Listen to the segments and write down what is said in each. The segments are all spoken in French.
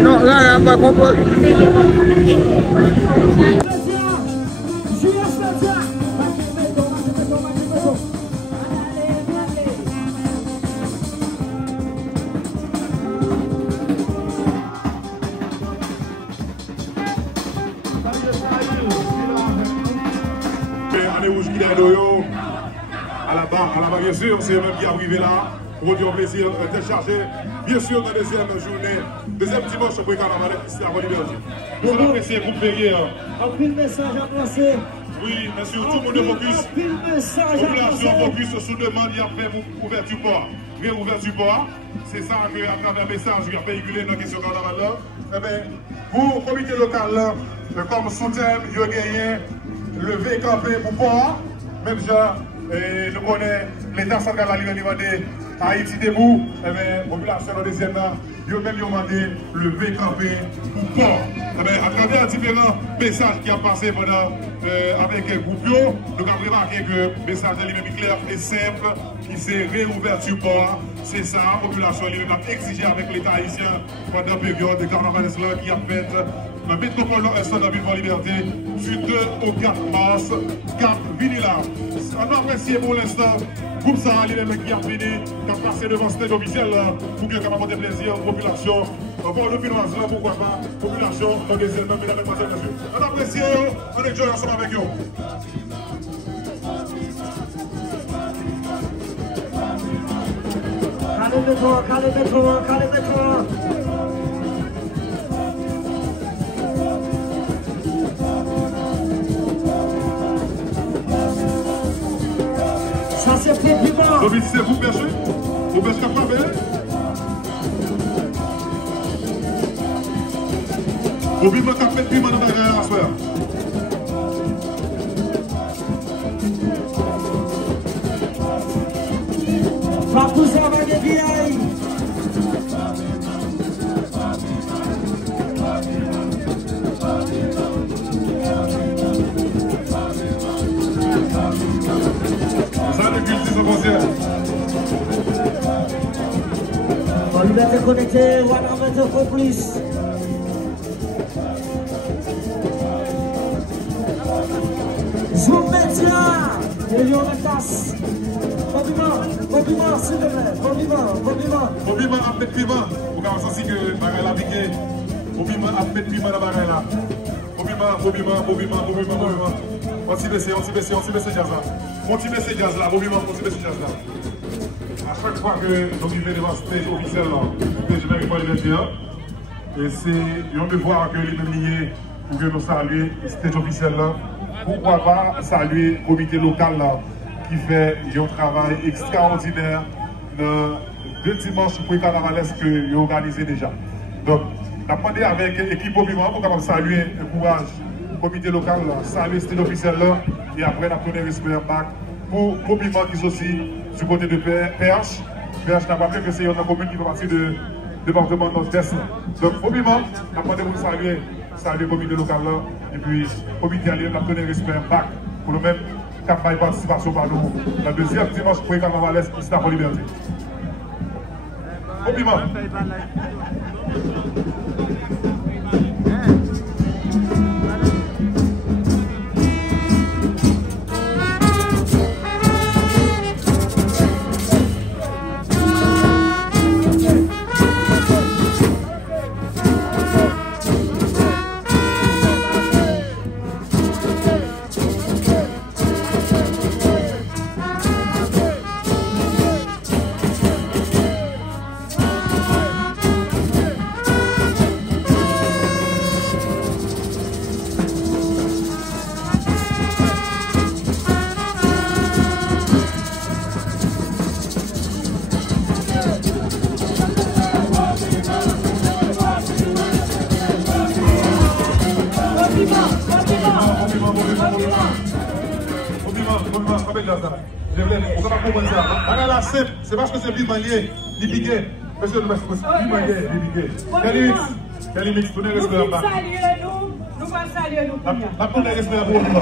Non, là, on va comprendre. Allez, où je guide à la barre, bien sûr, c'est même qui est arrivé là. Pour dire plaisir de télécharger, bien sûr, dans la deuxième journée, deuxième dimanche pour le carnaval, c'est à Liberté. Nous allons apprécier le groupe Ferrier. Un pile message à passer. Oui, bien sûr, tout le monde focus. Un pile message à passer. Population focus sous demande, il y a fait ouverture port. Réouverture port. C'est ça que, à travers le message qui a véhiculé dans la question carnaval là. Eh bien, pour le comité local là, comme sous-thème, il y a gagné le VKP pour port. Même genre, nous connaissons l'État central à demandé Haïti debout, eh bien, population dans deuxième là, ils ont même demandé le VKP pour port. Eh bien, à travers différents messages qui ont passé pendant avec le groupe, nous avons remarqué que le message de lui-même clair et simple, qui s'est réouverture port. C'est ça, la population lui-même a exigé avec l'État haïtien pendant la période de carnaval qui a fait dans la métropole instant de la Liberté du 2 au 4 mars, Cap Vinila. On a apprécié pour l'instant, groupe ça, lui-même qui a fini, qui a passé devant le stade officiel pour que ça apporte plaisir aux populations. Encore le pinoise là, pourquoi pas, population, dans des éléments, mesdames et messieurs. On a apprécié, on est joué ensemble avec eux. Calme-toi. Ça c'est fait plus bas. Donc c'est vous pêchez, vous pêchez capable. Vous vivez le café de piment dans la guerre à soir. Va pousser avec des vieilles. Ça le culte de concert. On va lui mettre connecté, on va lui mettre complice. Zoom média, et lui on la casse. Compliment, s'il te plaît, compliment. Compliment à mettre piment. Vous avez senti que Bagay l'a piqué. Compliment à mettre piment dans Bagay là. Compliment. On s'y baisse jazz là. Continuez ce jazz là, compliment, continuez ce jazz là. À chaque fois que nous vivons devant le stage officiel là, je vais répondre les dire. Et c'est, on peut voir que les mêmes liés pour que nous saluions le stage officiel là. Pourquoi pas saluer le comité local là, qui fait un travail extraordinaire dans 2 dimanches pour le carnavalesque que vous organisé déjà. Donc, on a demandé avec l'équipe au vivant pour saluer le courage du comité local, là, saluer le stade officiel là, et après on a pris respect back pour Bobima qui sont aussi du côté de Perche. Perche n'a pas fait que c'est une commune qui fait partie du département nord-est. Donc Bobima, n'a pas de vous saluer le comité local là, et puis le comité allié, on a donné respect bac pour le même campagne participation par nous. La deuxième dimanche pour les carnaval est ici pour Liberté. Bobima. C'est parce que c'est plus manié, il piqué. Monsieur le maître, il manié, il piqué. Quel mix, prenez respect en bas. Nous allons saluer nous. La prenez respect pour nous.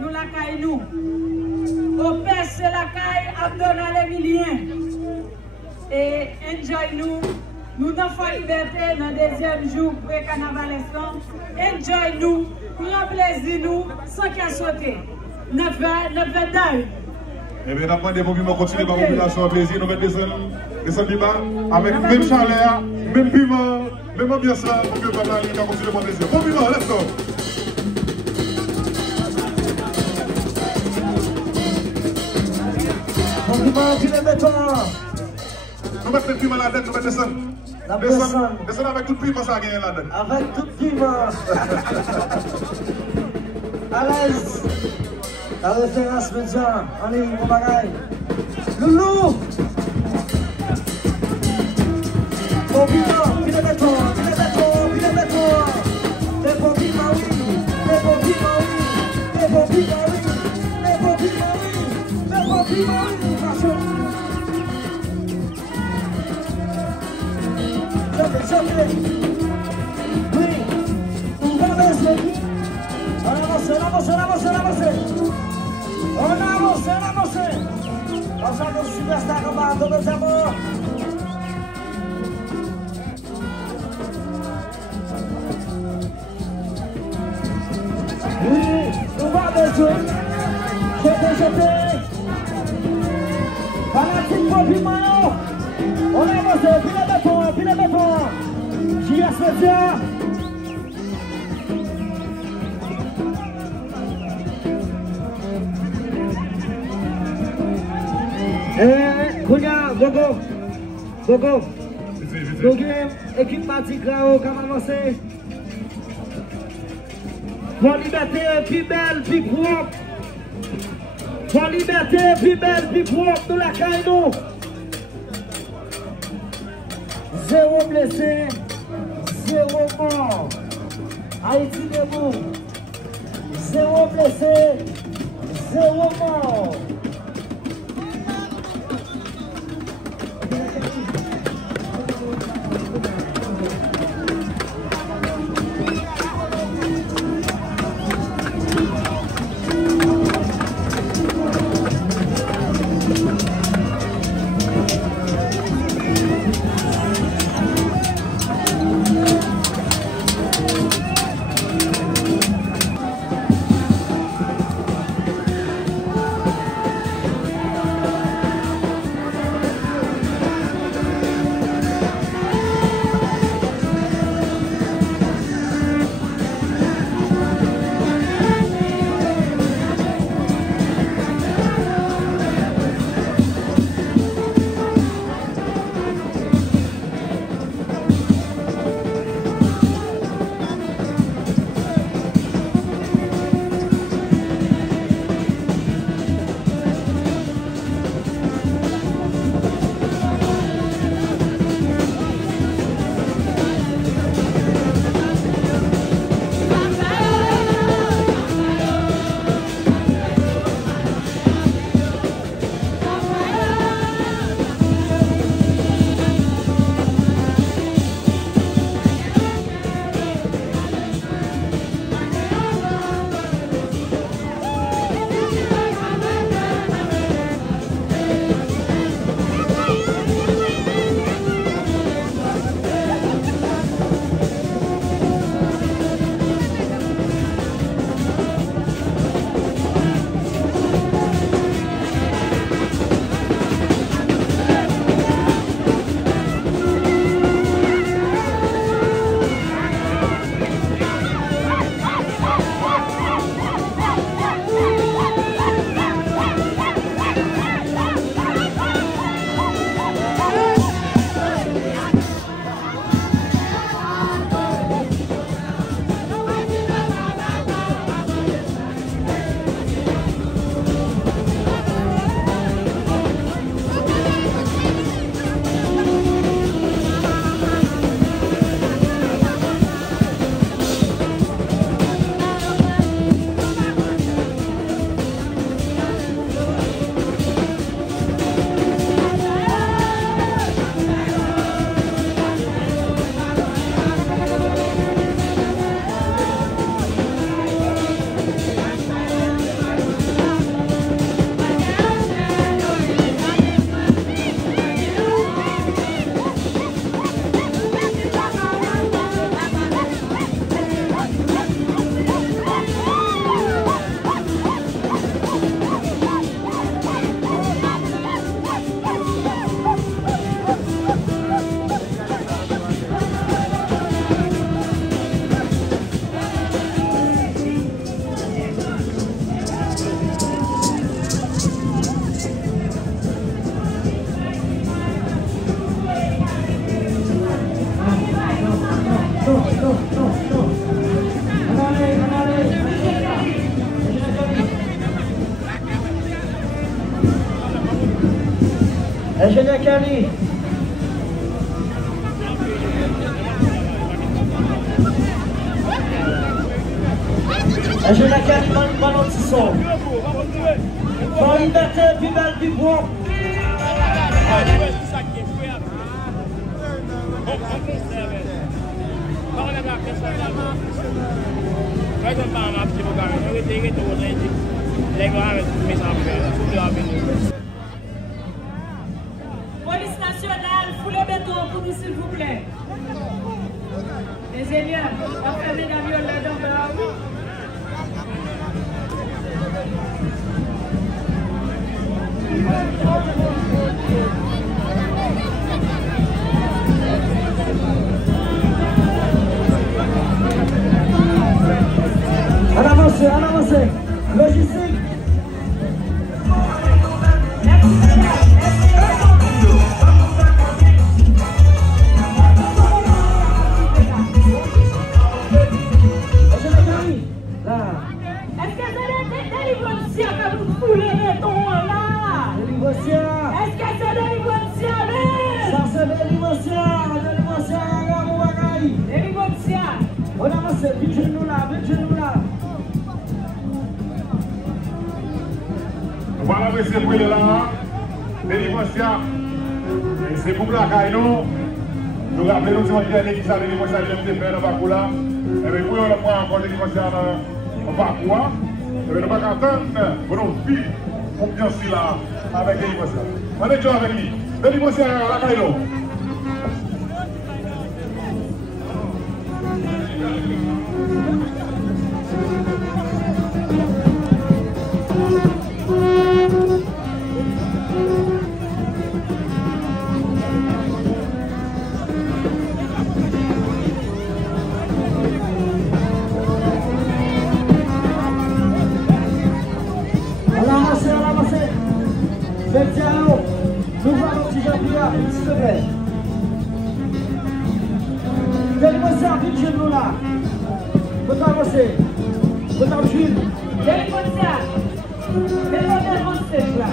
Nous la caille nous. Au père, c'est la caille Abdonal Emilien. Et enjoy nous. Nous n'avons pas liberté dans le deuxième jour pour le carnavalescent. Enjoy nous. Prends plaisir nous sans qu'à sauter. Notre d'ail. Eh bien, nous demandons pour continuer par la population à plaisir. Nous mettons descendre du bas avec même chaleur, même piment, même ambiance là pour que le peuple continue par plaisir. Bon piment, let's go. Nous mettons le piment à la tête, nous mettons descendre. Descendre avec tout le piment, ça a gagné la tête. Avec tout le piment. À l'aise. La référence média, en ligne, mon bagaille. Loulou. Bon piment, il est béton, il est béton, il est béton. Les bons piments, oui. Les bons piments, oui. Les bons piments, oui. Les bons piments, oui. Les bons piments, oui. Oui, on va avancer. On avance. On va dans le superstar en bas, dans nos amours. Oui, on va avancer. Jeter. Fanatique pour Pimaillon. On avance, puis le béton. JS Media. Kounia, Gogo. Gogo, équipe Matic là-haut, comment avancer? Pour liberté, plus belle, plus propre. Pour liberté, plus belle, plus propre, nous la caille nous. 0 blessé, 0 mort. Haïti debout. 0 blessé, 0 mort. Ingénieur Kelly. Ingénieur Kelly, ballon de son. Bon, liberté, plus belle, plus bon. Police nationale, foulez béton pour nous s'il vous plaît. Ingénieur, fermez la violette dans le En avancez. Logistique. Est-ce que c'est des livranciers que vous foulez les tons là? Est-ce que c'est des livranciers? Ça c'est des livranciers. Des livranciers. On avance, vite nous là. Voilà, monsieur Brûlé là, les livranciers. C'est pour la caille, nous rappelons que c'est une qui a des livranciers qui ont fait dans le parcours là. Et bien, pour on prend encore des livranciers dans le parcours. Et bien, nous ne pouvons pas attendre pour nous vivre confiance là avec les livranciers. On est toujours avec lui. Les livranciers à la caille, nous. Nous voyons petit Jean-Pierre, s'il te plaît. Donnez-moi ça, vite, je nous là. Faut avancer. Faut avancer. Donnez-moi ça. Donnez-moi ça.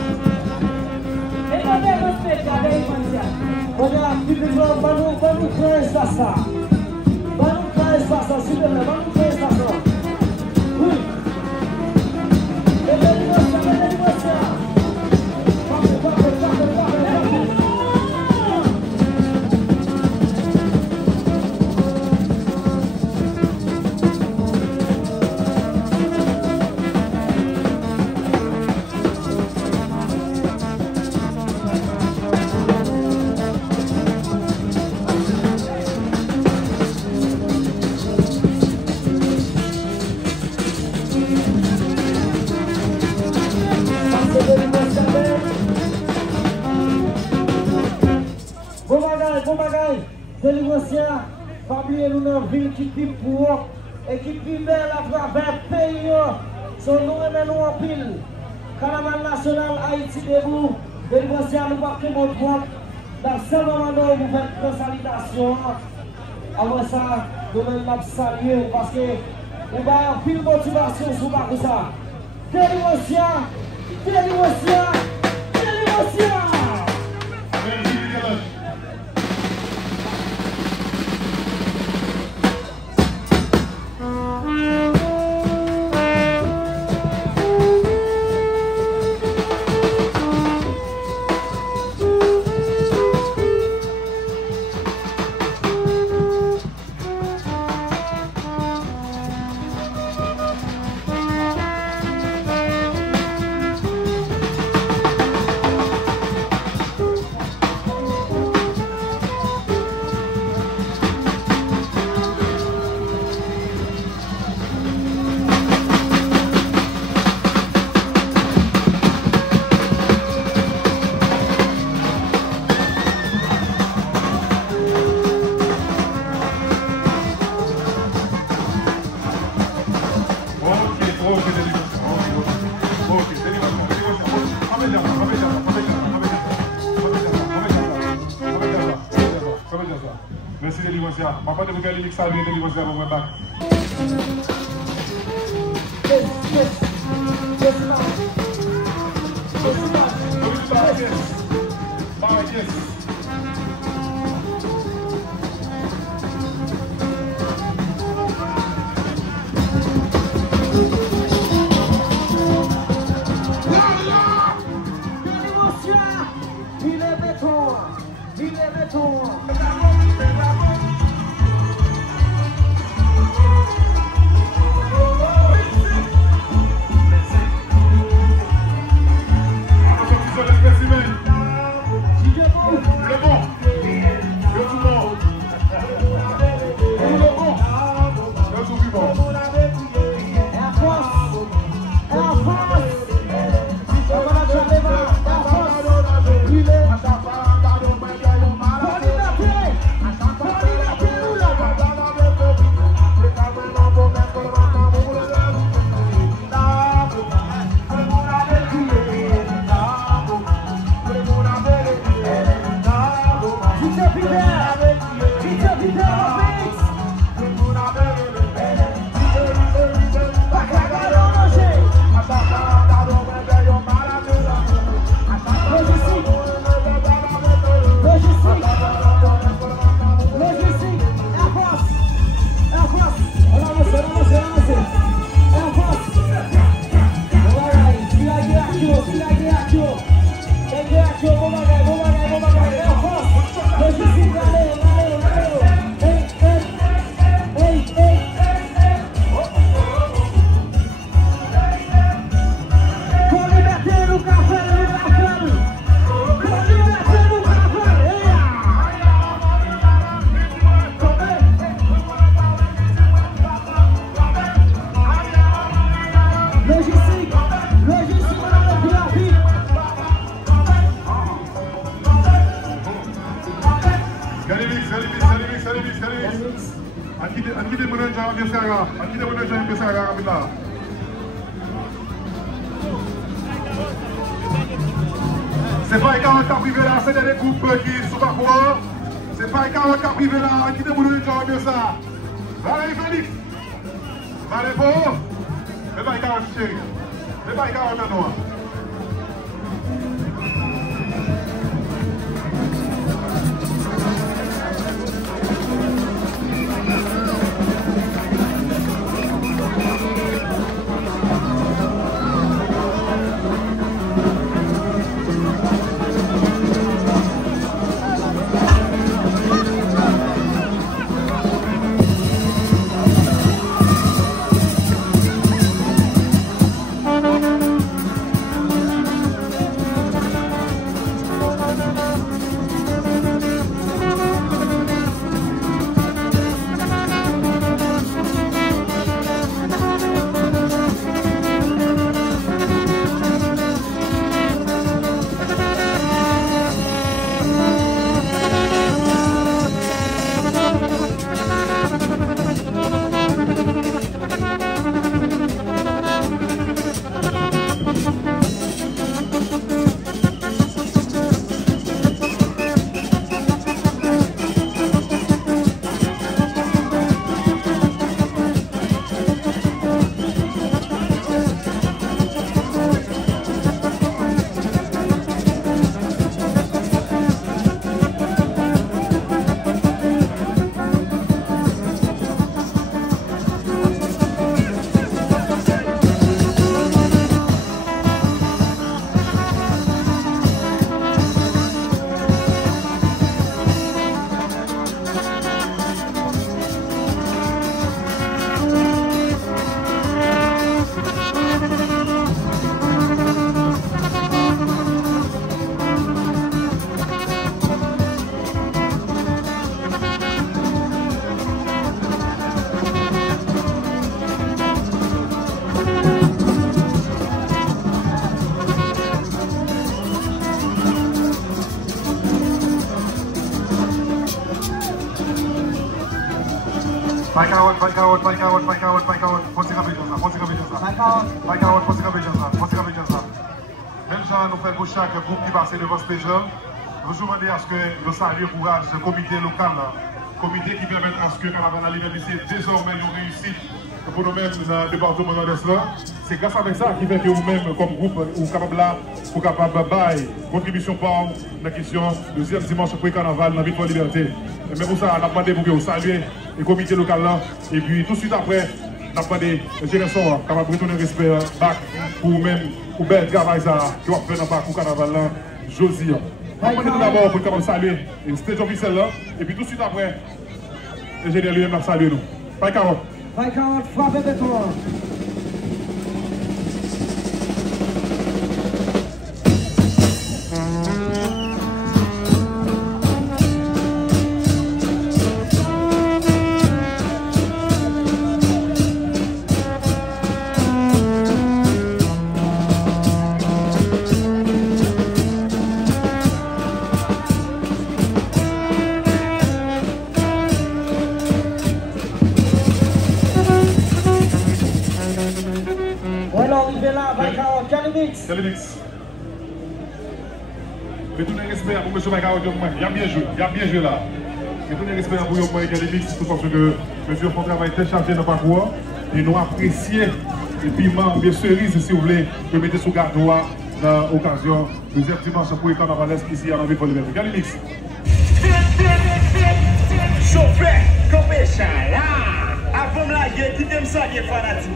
On a plus besoin, va nous créer ça. Va nous créer ça, s'il te plaît. Va nous créer ça. Oui. Donnez-moi ça. Bon bagay, délivrance, pas oublier nous dans la ville qui est pour et qui est plus belle à travers le pays. Son nom est nous en pile. Carnaval national Haïti debout, délivrance, nous partons mon droit. Dans ce moment là, nous faisons une salutation. Avant ça, nous allons saluer parce que nous avons pile motivation sur ça. Délivrance. Merci de l'Imosia. Je ne vais pas vous dire que ça vient de l'Imosia pour me battre. Yes. Yes. C'est pas les 40 ans privés là, c'est des groupes qui sont pas courants. C'est pas les 40 ans privés là, qui déboulent les gens bien ça. Voilà les Félix. Allez pour. Mais pas les 40 chéris. Mais pas les 40 ans noirs. Nous faisons pour chaque groupe qui passe devant ce stage. Nous vous demandons à ce que nous saluions courage ce comité local, comité qui permet à ce que le carnaval à l'Université désormais nous réussisse pour nous-mêmes dans le département nord-est là. C'est grâce à ça qui fait que vous-même, comme groupe, vous capable là, pour capable de contribution par la question deuxième dimanche pour le carnaval dans la Ville de Liberté. Et même pour ça, on a demandé pour que vous saluiez le comité local là. Et puis tout de suite après, on a demandé les générations capable de retourner le respect back pour vous-même, pour bel travail ça qui va faire dans le carnaval là, Josie. On va tout d'abord pour capable saluer le stage officiel là. Et puis tout de suite après, le général lui-même a salué nous. Bye Carole. Bye Carole, frappez de toi. Calimix. Mais tout le respect pour M. Baïkaot, il a bien joué, là. Mais tout le respect pour M. Calimix, tout parce que M. font un travail très chargé dans le parcours. Et nous apprécions les piments ou bien cerises, si vous voulez, que vous mettez sous garde dans l'occasion deuxième dimanche pour le carnaval ici à la ville de Liberté. Calimix. Chauffeur, campéchan, là. Avant la guerre, qui t'aime ça, qui est fanatique.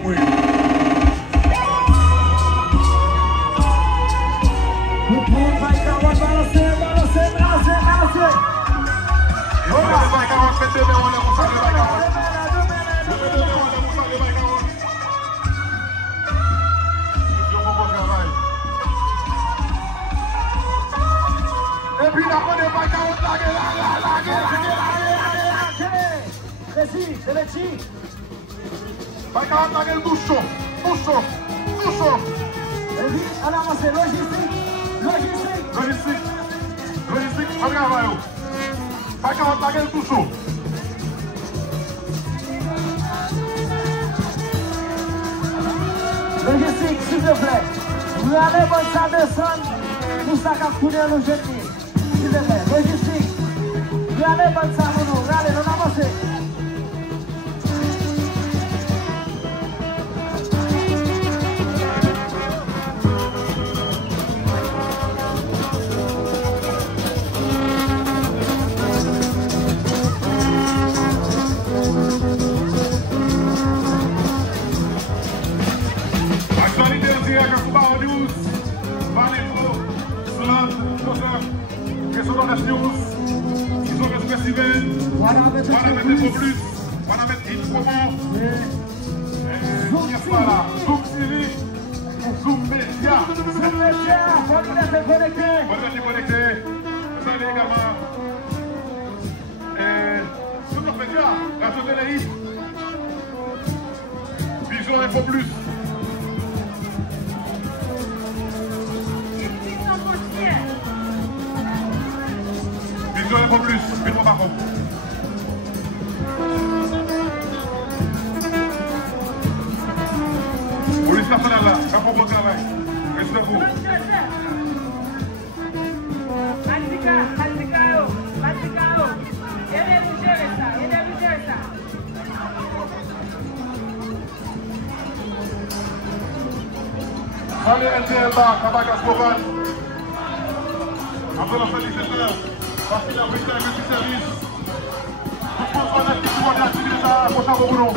Et puis la bonne Baïkaot, la le bouchon. Et puis, alors, c'est logistique, on travaille. Baïkaot, la le bouchon. Logistique, s'il te plaît. Vous allez voir ça descendre pour ça qu'à courir le jeter. S'il te plaît, logistique. Vous allez voir ça pour nous. Allez, nous avancez. Vision Info Plus. Vision Info Plus, fais-moi par contre. Police nationale là, ça fait un bon travail. Restez vous. Salut LTL Bar, Kabakas Boban. Après la fin du 17h, partie de la présidente du service. Tout le monde va activer l'activité à Pochabo-Boulon.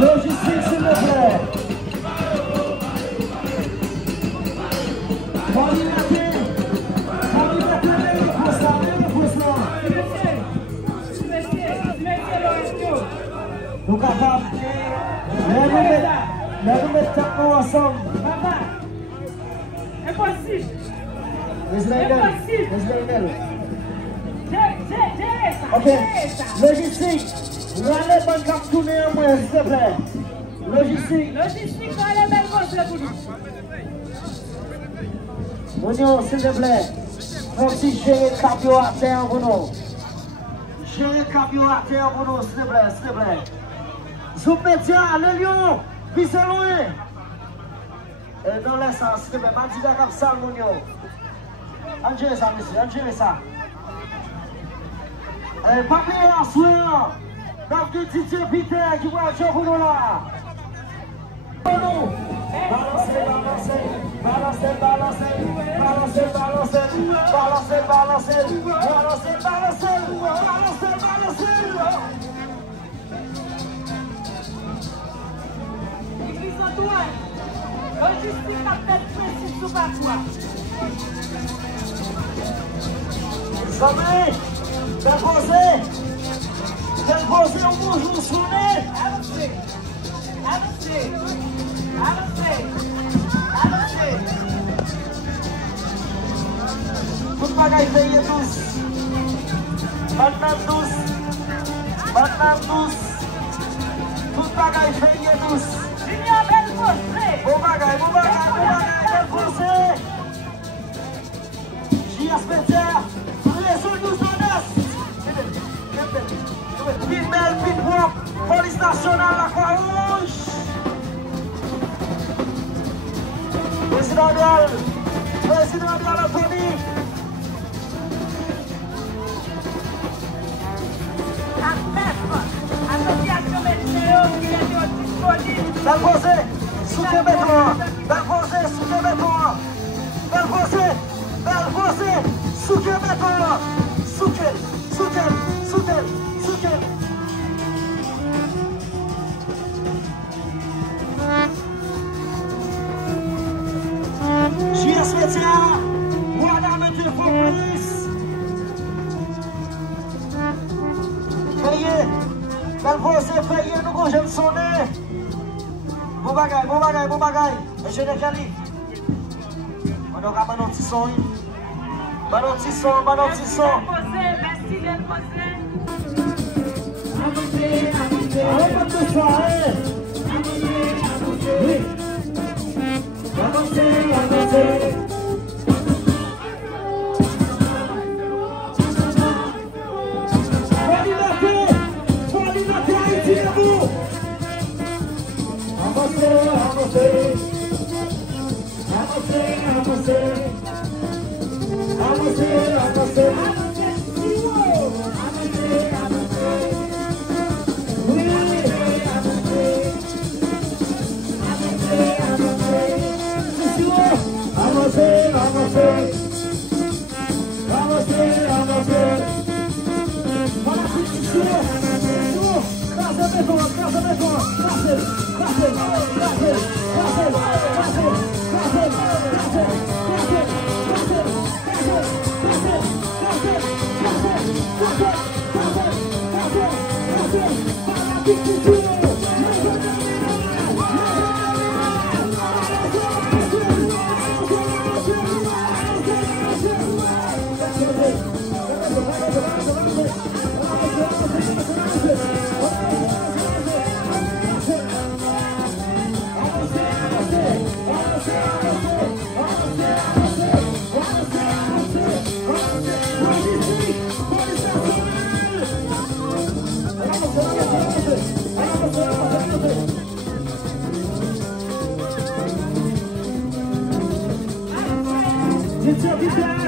Logistique, s'il vous plaît. Nous capables. Nous mettons nous ensemble. Impossible. Ok, logistique. Nous allons pas cap tourner un moins, s'il te plaît. Logistique. Logistique, on allait même manger pour nous. Mounion, s'il te plaît. Faut que tu gères le cardio à terre pour nous. J'ai le camion à terre pour nous, s'il te plaît, s'il te plaît. Zoom média, le lion, visez loin. Et dans l'essence, s'il te plaît, Madiga comme ça, mon yo. Angélez ça, monsieur, angélez ça. Et pas oublier en soir, notre DJ Peter qui va jouer pour nous là. Balancez, balancez, balancez, balancez, balancez, balancez, balancez, balancez, balancez, balancez, balancez, balancez. Église Antoine, logistique à tête précise sous patois. Sommet, déposez au bonjour sonné. Avancez, avancez, avancez, avancez. Tout bagaille payé tous. Banane douce, banane douce. Tout bagaille payé tous. Junior Belfossé. Bon bagaille, déposez. JS Peter, réseau nous en est. Pile belle, pile propre, police nationale, la Croix-Rouge. Président Anthony. Association médecin qui est disponible. Belfossé, soutien-béton. Belfossé, soutien-béton. Belfossé, soutien-béton. Soutien. JS Média, voilà mettez Fabrice. Payez, Belfossé, payez, nous j'aime sonner. Bon bagaille. Et je n'ai qu'à lire. On aura un petit son. Merci Belfossé. DJ Peter.